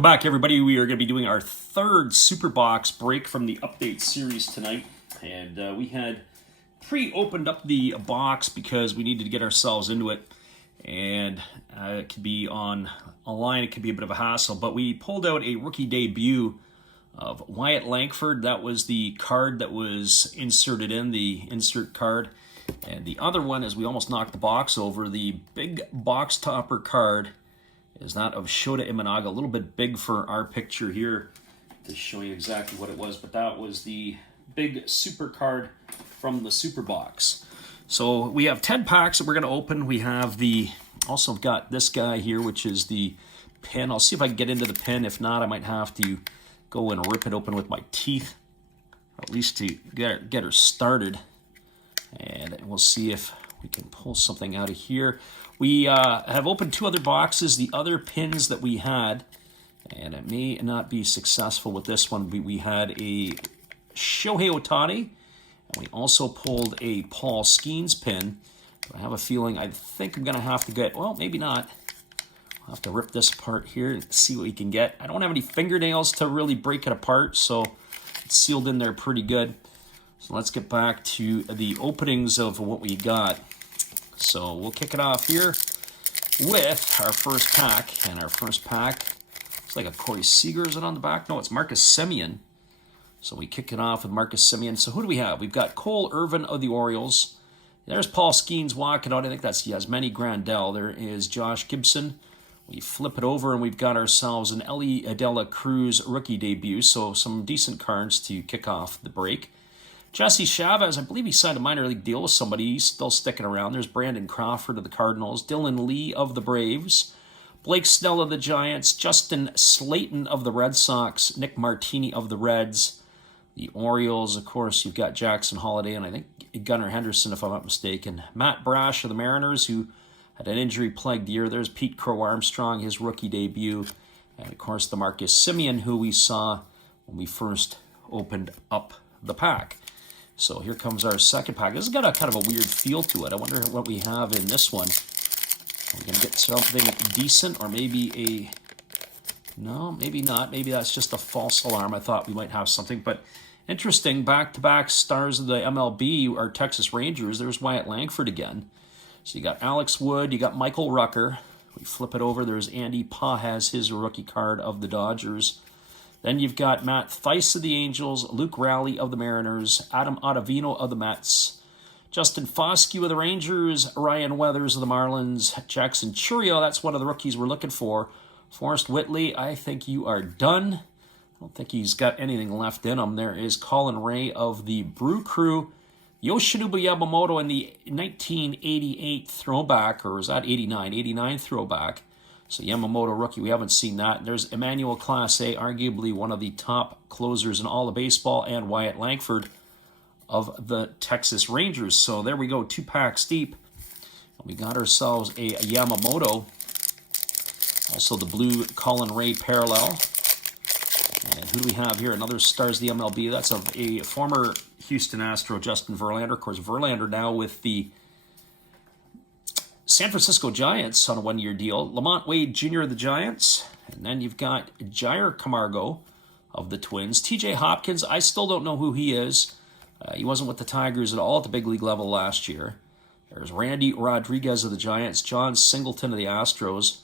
Welcome back, everybody. We are going to be doing our third Superbox break from the update series tonight. And we had pre-opened up the box because we needed to get ourselves into it. And it could be on a line, it could be a bit of a hassle. But we pulled out a rookie debut of Wyatt Langford. That was the card that was inserted in, the insert card. And the other one, as we almost knocked the box over, the big box topper card is that of Shota Imanaga. A little bit big for our picture here to show you exactly what it was, but that was the big super card from the Super Box. So we have 10 packs that we're going to open. We have also got this guy here, which is the pin. I'll see if I can get into the pin. If not, I might have to go and rip it open with my teeth, or at least to get her started. And we'll see if we can pull something out of here. We have opened two other boxes, the other pins that we had, and it may not be successful with this one. We had a Shohei Ohtani, and we also pulled a Paul Skeens pin. I have a feeling, I think I'm going to have to get, well, maybe not. I'll have to rip this apart here and see what we can get. I don't have any fingernails to really break it apart, so it's sealed in there pretty good. So let's get back to the openings of what we got. So we'll kick it off here with our first pack. And our first pack, it's like a Corey Seager, is it on the back? No, it's Marcus Semien. So we kick it off with Marcus Semien. So who do we have? We've got Cole Irvin of the Orioles. There's Paul Skeens walking out. I think that's Yasmani Grandal. There is Josh Gibson. We flip it over and we've got ourselves an Elly De La Cruz rookie debut. So some decent cards to kick off the break. Jesse Chavez, I believe he signed a minor league deal with somebody. He's still sticking around. There's Brandon Crawford of the Cardinals, Dylan Lee of the Braves, Blake Snell of the Giants, Justin Slayton of the Red Sox, Nick Martini of the Reds. The Orioles, of course, you've got Jackson Holiday, and I think Gunnar Henderson, if I'm not mistaken. Matt Brash of the Mariners, who had an injury-plagued year. There's Pete Crow Armstrong, his rookie debut. And, of course, the Marcus Semien, who we saw when we first opened up the pack. So here comes our second pack. This has got a kind of a weird feel to it. I wonder what we have in this one. Are we going to get something decent, or maybe no, maybe not. Maybe that's just a false alarm. I thought we might have something. But interesting, back-to-back stars of the MLB are Texas Rangers. There's Wyatt Langford again. So you got Alex Wood, you got Michael Rucker. We flip it over. There's Andy Pages, his rookie card of the Dodgers. Then you've got Matt Thaiss of the Angels, Luke Raleigh of the Mariners, Adam Ottavino of the Mets, Justin Foscue of the Rangers, Ryan Weathers of the Marlins, Jackson Chourio, that's one of the rookies we're looking for. Forrest Whitley, I think you are done. I don't think he's got anything left in him. There is Colin Ray of the Brew Crew, Yoshinobu Yamamoto in the 1988 throwback, or is that 89? 89 throwback. So Yamamoto rookie, we haven't seen that. There's Emmanuel Clase, arguably one of the top closers in all of baseball, and Wyatt Langford of the Texas Rangers. So there we go, 2 packs deep. We got ourselves a Yamamoto. Also the blue Colin Ray parallel. And who do we have here? Another Stars of the MLB. That's of a former Houston Astro, Justin Verlander. Of course, Verlander now with the San Francisco Giants on a one-year deal. Lamont Wade Jr. of the Giants. And then you've got Jair Camargo of the Twins. TJ Hopkins, I still don't know who he is. He wasn't with the Tigers at all at the big league level last year. There's Randy Rodriguez of the Giants. John Singleton of the Astros.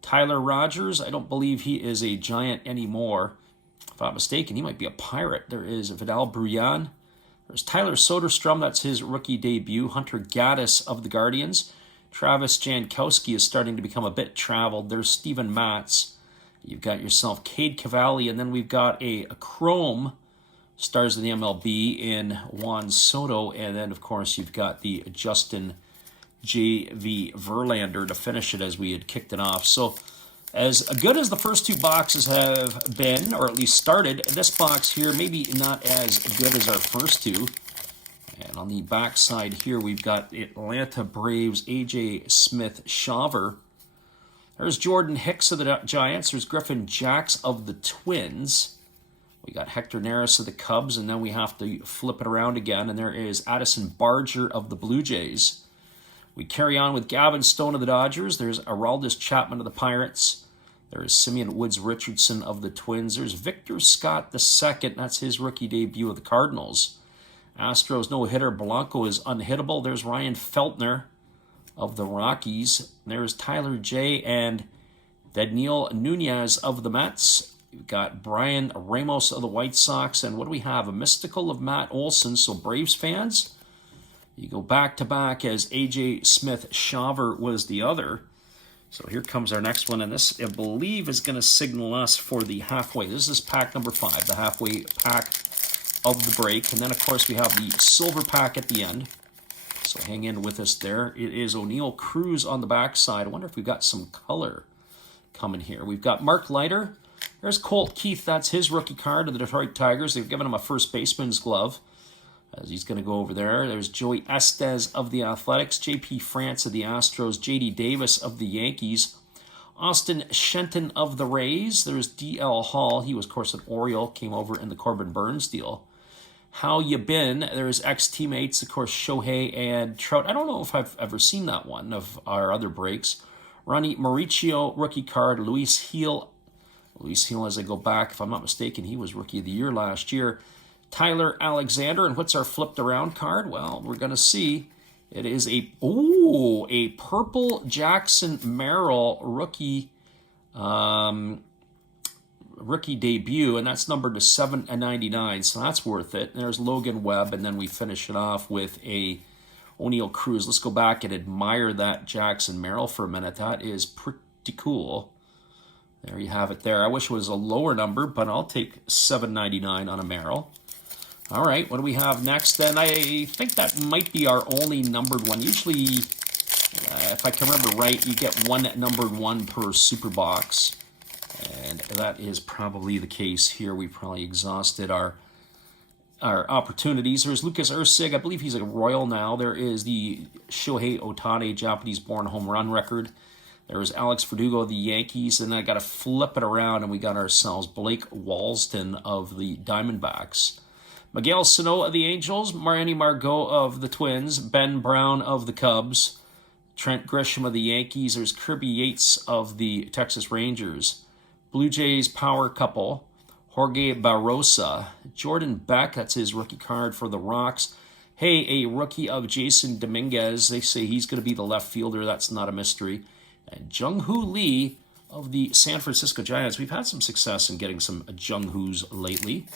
Tyler Rogers, I don't believe he is a Giant anymore. If I'm not mistaken, he might be a Pirate. There is Vidal Bruján. There's Tyler Soderstrom, that's his rookie debut. Hunter Gaddis of the Guardians. Travis Jankowski is starting to become a bit traveled. There's Steven Matz. You've got yourself Cade Cavalli, and then we've got a Chrome Stars of the MLB in Juan Soto, and then, of course, you've got the Justin J.V. Verlander to finish it as we had kicked it off. So as good as the first 2 boxes have been, or at least started, this box here maybe not as good as our first 2. And on the back side here, we've got Atlanta Braves, A.J. Smith-Shawver. There's Jordan Hicks of the Giants. There's Griffin Jacks of the Twins. We got Hector Neris of the Cubs, and then we have to flip it around again. And there is Addison Barger of the Blue Jays. We carry on with Gavin Stone of the Dodgers. There's Aroldis Chapman of the Pirates. There is Simeon Woods Richardson of the Twins. There's Victor Scott II. That's his rookie debut of the Cardinals. Astros no-hitter. Blanco is unhittable. There's Ryan Feltner of the Rockies. There's Tyler J. and Daniel Nunez of the Mets. We've got Brian Ramos of the White Sox. And what do we have? A mystical of Matt Olson. So Braves fans, you go back-to-back as A.J. Smith-Shawver was the other. So here comes our next one. And this, I believe, is going to signal us for the halfway. This is pack number 5, the halfway pack of the break. And then, of course, we have the silver pack at the end. So hang in with us there. It is O'Neill Cruz on the backside. I wonder if we've got some color coming here. We've got Mark Leiter. There's Colt Keith. That's his rookie card of the Detroit Tigers. They've given him a first baseman's glove, as he's going to go over there. There's Joey Estes of the Athletics, J.P. France of the Astros, J.D. Davis of the Yankees, Austin Shenton of the Rays. There's D.L. Hall. He was, of course, an Oriole, came over in the Corbin Burns deal. How You Been? There's ex-teammates, of course, Shohei and Trout. I don't know if I've ever seen that one of our other breaks. Ronnie Mauricio, rookie card. Luis Gil, as I go back, if I'm not mistaken, he was Rookie of the Year last year. Tyler Alexander, and what's our flipped around card? Well, we're going to see. It is a purple Jackson Merrill rookie debut, and that's numbered to 7/99, so that's worth it. And there's Logan Webb, and then we finish it off with a O'Neill Cruz. Let's go back and admire that Jackson Merrill for a minute. That is pretty cool. There you have it there. I wish it was a lower number, but I'll take $7.99 on a Merrill. All right, what do we have next then? I think that might be our only numbered one. Usually, if I can remember right, you get one numbered one per super box. And that is probably the case here. We probably exhausted our opportunities. There's Lucas Erceg. I believe he's a Royal now. There is the Shohei Ohtani Japanese-born home run record. There's Alex Verdugo of the Yankees. And then I got to flip it around, and we got ourselves Blake Walston of the Diamondbacks. Miguel Sano of the Angels, Manny Margot of the Twins, Ben Brown of the Cubs, Trent Grisham of the Yankees. There's Kirby Yates of the Texas Rangers. Blue Jays power couple, Jorge Barrosa, Jordan Beck, that's his rookie card for the Rocks. Hey, a rookie of Jason Dominguez. They say he's going to be the left fielder. That's not a mystery. And Jung-Hoo Lee of the San Francisco Giants. We've had some success in getting some Jung-Hoos lately.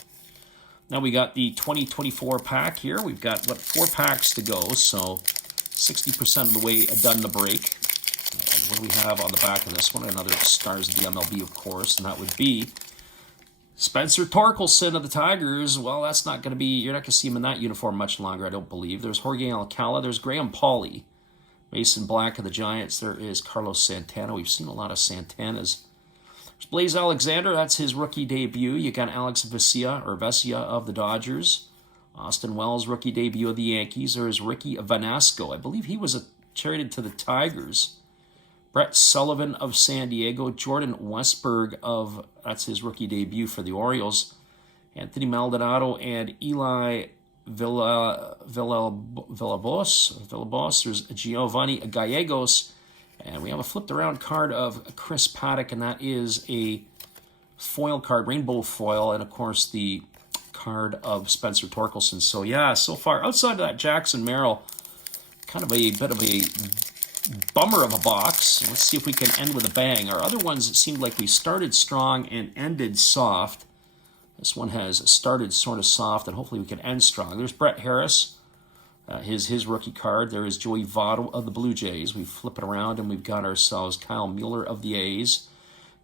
Now we got the 2024 pack here. We've got, 4 packs to go, so 60% of the way done the break. And what do we have on the back of this one? Another Stars of the MLB, of course, and that would be Spencer Torkelson of the Tigers. Well, that's not going to be, you're not going to see him in that uniform much longer, I don't believe. There's Jorge Alcala. There's Graham Pauley. Mason Black of the Giants. There is Carlos Santana. We've seen a lot of Santanas. There's Blaze Alexander. That's his rookie debut. You got Alex Vesia of the Dodgers. Austin Wells, rookie debut of the Yankees. There's Ricky Vanasco. I believe he was traded to the Tigers. Brett Sullivan of San Diego. Jordan Westberg that's his rookie debut for the Orioles. Anthony Maldonado and Eli Villalobos. There's Giovanni Gallegos. And we have a flipped around card of Chris Paddock, and that is a foil card, rainbow foil, and of course the card of Spencer Torkelson. So yeah, so far, outside of that Jackson Merrill, kind of a bit of a bummer of a box. Let's see if we can end with a bang. Our other ones, it seemed like we started strong and ended soft. This one has started sort of soft, and hopefully we can end strong. There's Brett Harris. His rookie card. There is Joey Votto of the Blue Jays. We flip it around, and we've got ourselves Kyle Mueller of the A's.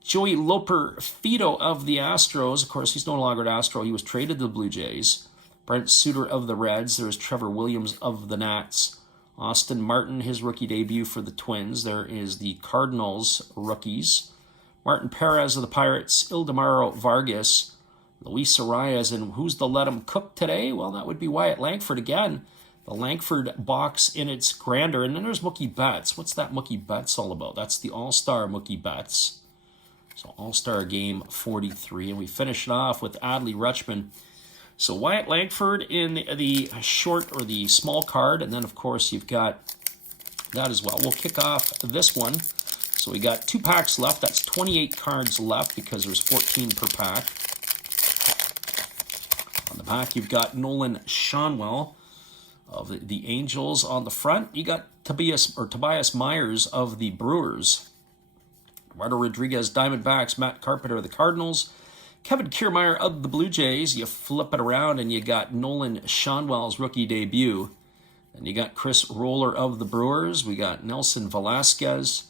Joey Loper-Fito of the Astros. Of course, he's no longer an Astro. He was traded to the Blue Jays. Brent Suter of the Reds. There is Trevor Williams of the Nats. Austin Martin, his rookie debut for the Twins. There is the Cardinals rookies. Martin Perez of the Pirates. Ildemaro Vargas. Luis Arias. And who's the let him cook today? Well, that would be Wyatt Langford again. The Langford box in its grandeur. And then there's Mookie Betts. What's that Mookie Betts all about? That's the All-Star Mookie Betts. So All-Star Game 43. And we finish it off with Adley Rutschman. So Wyatt Langford in the short or the small card. And then, of course, you've got that as well. We'll kick off this one. So we got 2 packs left. That's 28 cards left because there's 14 per pack. On the back, you've got Nolan Schanuel of the Angels. On the front, you got Tobias Myers of the Brewers. Eduardo Rodriguez, Diamondbacks. Matt Carpenter of the Cardinals. Kevin Kiermaier of the Blue Jays. You flip it around and you got Nolan Schanuel's rookie debut. And you got Chris Roller of the Brewers. We got Nelson Velasquez.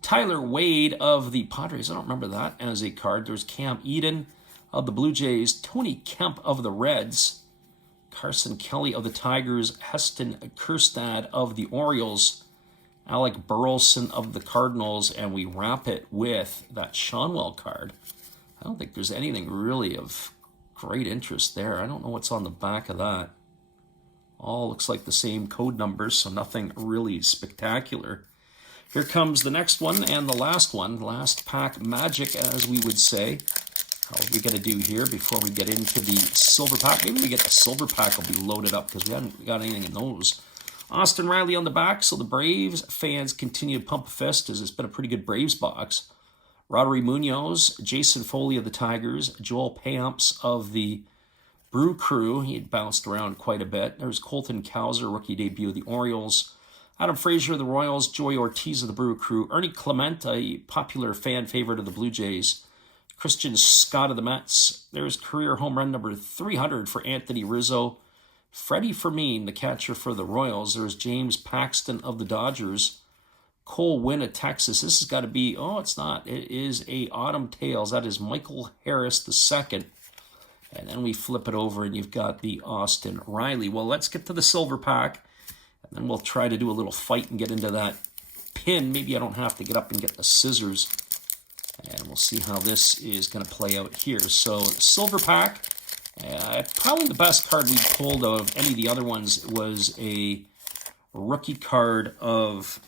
Tyler Wade of the Padres. I don't remember that as a card. There's Cam Eden of the Blue Jays. Tony Kemp of the Reds. Carson Kelly of the Tigers. Heston Kjerstad of the Orioles. Alec Burleson of the Cardinals. And we wrap it with that Schanuel card. I don't think there's anything really of great interest there. I don't know what's on the back of that. All looks like the same code numbers, so nothing really spectacular. Here comes the next one and the last one. Last pack magic, as we would say. How are we going to do here before we get into the silver pack? Maybe we get the silver pack will be loaded up because we haven't got anything in those. Austin Riley on the back, so the Braves fans continue to pump a fist as it's been a pretty good Braves box. Roddery Munoz, Jason Foley of the Tigers, Joel Payamps of the Brew Crew. He had bounced around quite a bit. There's Colton Cowser, rookie debut of the Orioles. Adam Frazier of the Royals, Joey Ortiz of the Brew Crew, Ernie Clement, a popular fan favorite of the Blue Jays, Christian Scott of the Mets. There's career home run number 300 for Anthony Rizzo. Freddie Fermin, the catcher for the Royals. There's James Paxton of the Dodgers. Cole Winn of Texas. This has got to be, oh, it's not. It is a Autumn Tales. That is Michael Harris II. And then we flip it over and you've got the Austin Riley. Well, let's get to the silver pack. And then we'll try to do a little fight and get into that pin. Maybe I don't have to get up and get the scissors. And we'll see how this is going to play out here. So, silver pack. Probably the best card we pulled of any of the other ones was a rookie card of,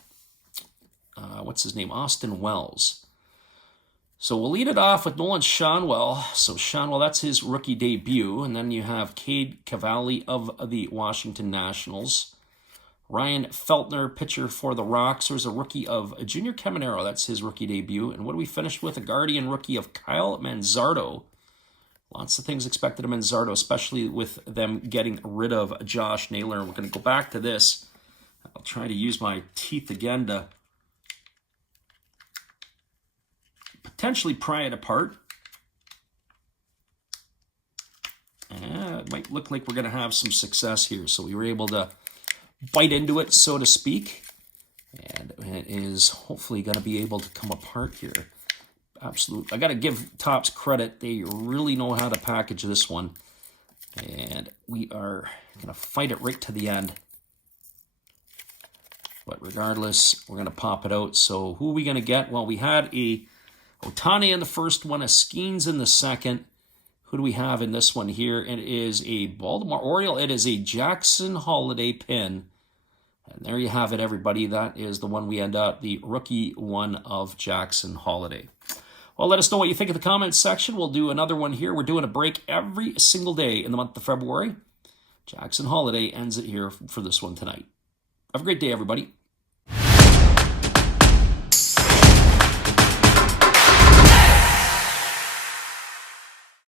what's his name? Austin Wells. So we'll lead it off with Nolan Schanuel. So Schanuel, that's his rookie debut. And then you have Cade Cavalli of the Washington Nationals. Ryan Feltner, pitcher for the Rocks. There's a rookie of Junior Caminero. That's his rookie debut. And what do we finish with? A Guardian rookie of Kyle Manzardo. Lots of things expected of Manzardo, especially with them getting rid of Josh Naylor. We're going to go back to this. I'll try to use my teeth again to potentially pry it apart. It might look like we're going to have some success here. So we were able to bite into it, so to speak. And it is hopefully going to be able to come apart here. Absolutely. I got to give Topps credit. They really know how to package this one. And we are going to fight it right to the end. But regardless, we're going to pop it out. So who are we going to get? Well, we had a Ohtani in the first one, a Skeens in the second. Who do we have in this one here? It is a Baltimore Oriole. It is a Jackson Holiday pin. And there you have it, everybody. That is the one we end up, the rookie one of Jackson Holiday. Well, let us know what you think in the comments section. We'll do another one here. We're doing a break every single day in the month of February. Jackson Holiday ends it here for this one tonight. Have a great day, everybody.